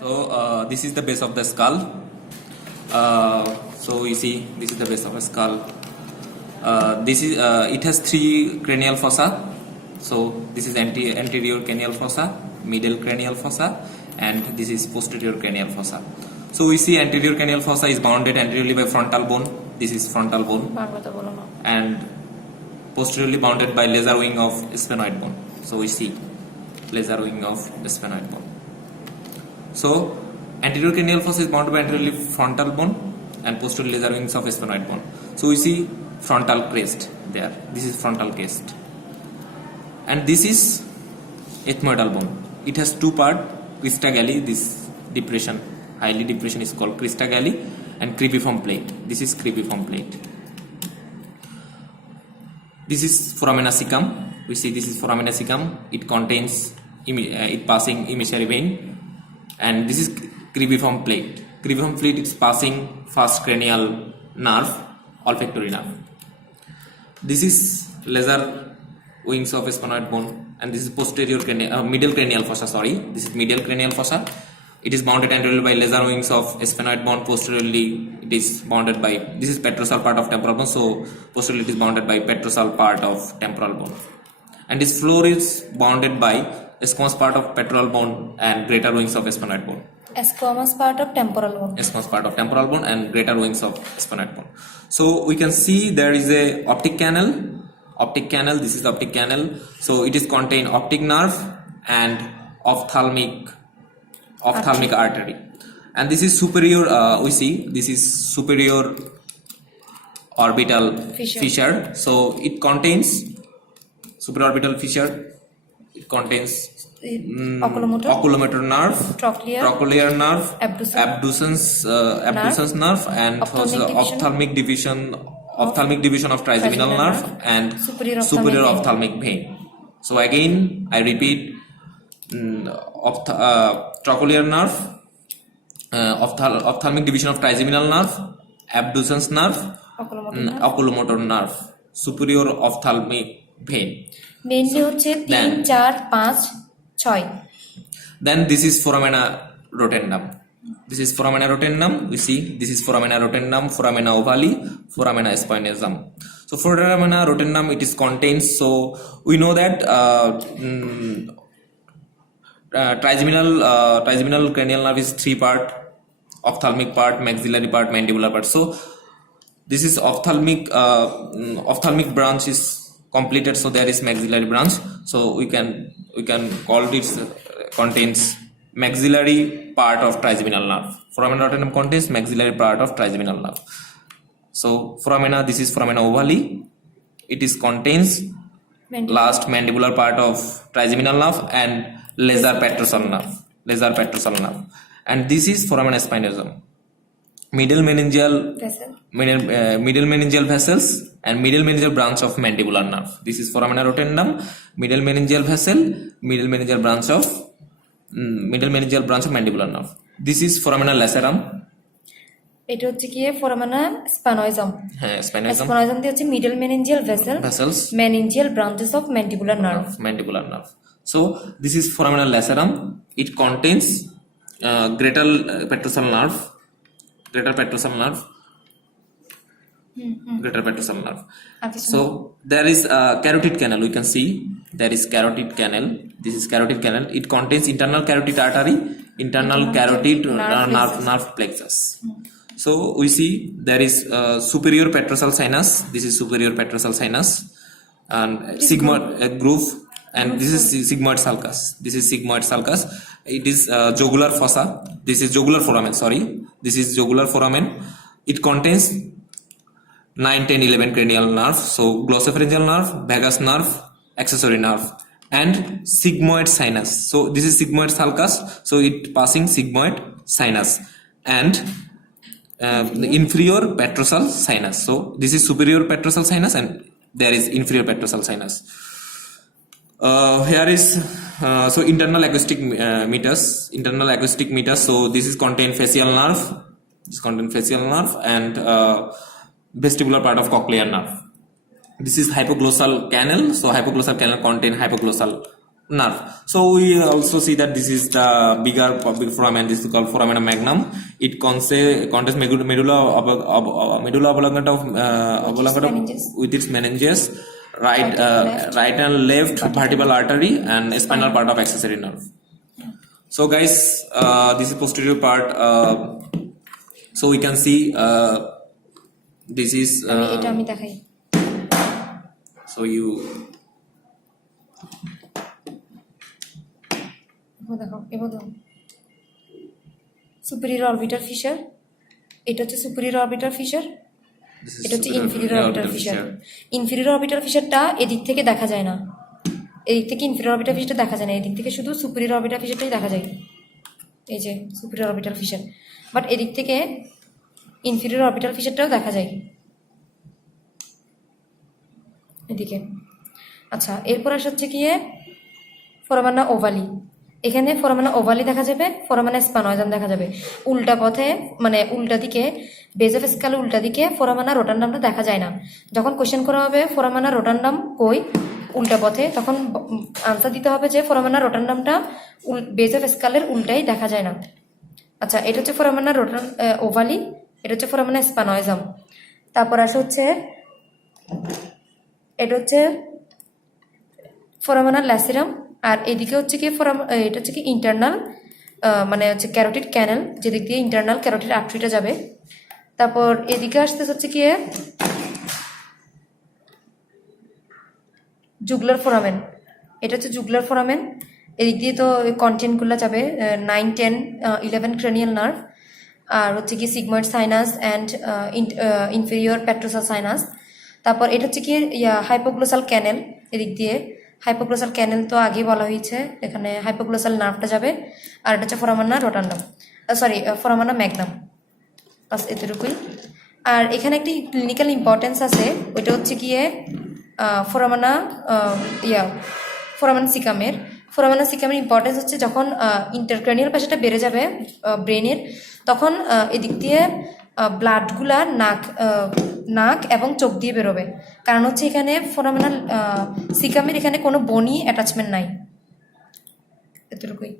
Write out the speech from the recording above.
So this is the base of the skull. So you see, this is the base of a skull. This is it has three cranial fossa. So this is anterior cranial fossa, middle cranial fossa, and this is posterior cranial fossa. So we see anterior cranial fossa is bounded anteriorly by frontal bone. This is frontal bone, and posteriorly bounded by lesser wing of sphenoid bone. So we see lesser wing of sphenoid bone. So anterior cranial fossa is bounded by anteriorly frontal bone and posterior lesser wings of sphenoid bone. So we see frontal crest there. This is frontal crest, and this is ethmoidal bone. It has two parts: crista galli. This depression, highly depression, is called crista galli, and cribriform plate. This is cribriform plate. This is foramina cecum. We see this is foramina cecum. It contains it passing emissary vein, and this is cribriform plate. Cribriform plate is passing first cranial nerve, olfactory nerve. This is lesser wings of sphenoid bone, and this is posterior middle cranial fossa. Sorry, this is medial cranial fossa. It is bounded anteriorly by lesser wings of sphenoid bone. Posteriorly, it is bounded by, this is petrosal part of temporal bone. So posteriorly, it is bounded by petrosal part of temporal bone, and this floor is bounded by squamous part of pectoral bone and greater wings of sphenoid bone. Squamous part of temporal bone. Squamous part of temporal bone and greater wings of sphenoid bone. So we can see there is a optic canal. Optic canal. This is the optic canal. So it is contain optic nerve and ophthalmic artery. And this is superior. We see this is superior orbital fissure. So it contains superior orbital fissure. It contains oculomotor nerve, trochlear nerve, abducens nerve, and ophthalmic division of trigeminal nerve, and superior ophthalmic vein. So again, I repeat: trochlear nerve, ophthalmic division of trigeminal nerve, abducens nerve, oculomotor nerve, superior ophthalmic vein. Mainly হচ্ছে 3, 4, 5, 6. Then this is foramina rotundum. This is foramina rotundum. We see this is foramina rotundum, foramina ovale, foramina spinosum. So foramina rotundum, it is contains. So we know that trigeminal cranial nerve is three part: ophthalmic part, maxillary part, mandibular part. So this is ophthalmic branch is completed, so there is maxillary branch. So we can call this contains maxillary part of trigeminal nerve. Foramina rotundum contains maxillary part of trigeminal nerve. So foramina, this is foramina ovale. It is contains last mandibular part of trigeminal nerve and lesser petrosal nerve. And this is foramina spinosum. Middle meningeal vessels and middle meningeal branch of mandibular nerve. This is foramina rotundum, middle meningeal vessel, middle meningeal branch of mandibular nerve. This is foramina lacerum. এটা হচ্ছে কি foramina spinosum. হ্যাঁ, spinosum দিয়ে হচ্ছে middle meningeal vessels, meningeal branches of mandibular nerve. So this is foramina lacerum. It contains greater petrosal nerve. So there is carotid canal. We can see there is carotid canal. This is carotid canal. It contains internal carotid artery, internal carotid nerve plexus. So we see there is superior petrosal sinus. This is superior petrosal sinus, and sigmoid groove, and this is sigmoid sulcus. It is jugular fossa. This is jugular foramen. This is jugular foramen. It contains 9, 10, 11 cranial nerve. So glossopharyngeal nerve, vagus nerve, accessory nerve, and sigmoid sinus. So this is sigmoid sulcus. So it passing sigmoid sinus and the inferior petrosal sinus. So this is superior petrosal sinus, and there is inferior petrosal sinus. Here is so internal acoustic meter. So this is contain facial nerve. And vestibular part of cochlear nerve. This is hypoglossal canal. So hypoglossal canal contain hypoglossal nerve. So we also see that this is the big foramen. This is called foramina magnum. It contains medulla oblongata with its meninges, right and left vertebral artery, and spinal part of accessory nerve. So guys, this is posterior part. So we can see this is এটা আমি দেখাই so you দেখো এবার দেখো superior orbital fissure, এটা হচ্ছে superior orbital fissure, this is এটা হচ্ছে superior inferior orbital orbital fissure. fissure. Inferior orbital ফিশারটা এদিক থেকে দেখা যায় না, এদিক থেকে ইনফিরিয়র অরবিটাল ফিশারটা দেখা যায় না, এদিক থেকে শুধু সুপিরিয়র অরবিটাল ফিশারটাই দেখা যায়, এই যে সুপিরিয়র অরবিটাল ফিশার। বাট এদিক থেকে ইনফিরিয়র অরবিটাল ফিশারটাও দেখা যায় এদিকে। আচ্ছা, এরপর আসা হচ্ছে গিয়ে ফোরামানা ওভালি। এখানে ফোরামানা ওভালি দেখা যাবে, ফোরামানা স্পানয়েজাম দেখা যাবে। উল্টা পথে মানে উল্টা দিকে বেজ অফ স্কাল উল্টা দিকে ফোরামানা রোটান্ডামটা দেখা যায় না। যখন কোশ্চেন করা হবে ফোরামানা রোটান্ডাম কই উল্টা পথে, তখন আনসার দিতে হবে যে ফোরামানা রোটান্ডামটা বেজ অফ স্কালের উল্টাই দেখা যায় না। আচ্ছা, এটা হচ্ছে ফোরামানা ওভালি, এটা হচ্ছে ফোরামানা স্পানয়েজাম। তারপর আসা হচ্ছে এটা হচ্ছে ফোরামানা ল্যাসিরাম, আর এদিকে হচ্ছে কি এটা হচ্ছে কি ইন্টারনাল মানে হচ্ছে ক্যারোটিড ক্যানেল, যেদিক দিয়ে ইন্টারনাল ক্যারোটিড আর্টারিটা যাবে। তারপর এদিকে আসতে হচ্ছে কি জুগলার ফোরামেন, এটা হচ্ছে জুগলার ফোরামেন। এদিক দিয়ে তো কন্টেন্টগুলো যাবে 9, 10, 11 ক্রেনিয়াল নার্ভ, আর হচ্ছে কি sigmoid sinus and inferior petrosal sinus. তারপর এটা হচ্ছে কি হাইপোগ্লোসাল ক্যানেল, এদিক দিয়ে হাইপোগ্লোসাল ক্যানেল তো আগেই বলা হয়েছে, এখানে হাইপোগ্লোসাল নার্ভটা যাবে। আর এটা হচ্ছে ফোরামানা রোটান্ডাম, ফোরামানা ম্যাগনাম। বাস এতটুকুই। আর এখানে একটি ক্লিনিক্যাল ইম্পর্টেন্স আছে, ওইটা হচ্ছে গিয়ে ফোরামানা ফোরামানা সিকামের। ফোরামানা সিকামের ইম্পর্টেন্স হচ্ছে যখন ইন্টারক্রেনিয়াল প্রেশারটা বেড়ে যাবে ব্রেনের, তখন এদিক দিয়ে ব্লাডগুলা নাক এবং চোখ দিয়ে বেরোবে। কারণ হচ্ছে এখানে ফোরামানা সিকামের এখানে কোনো বনি অ্যাটাচমেন্ট নাই। এতটুকুই।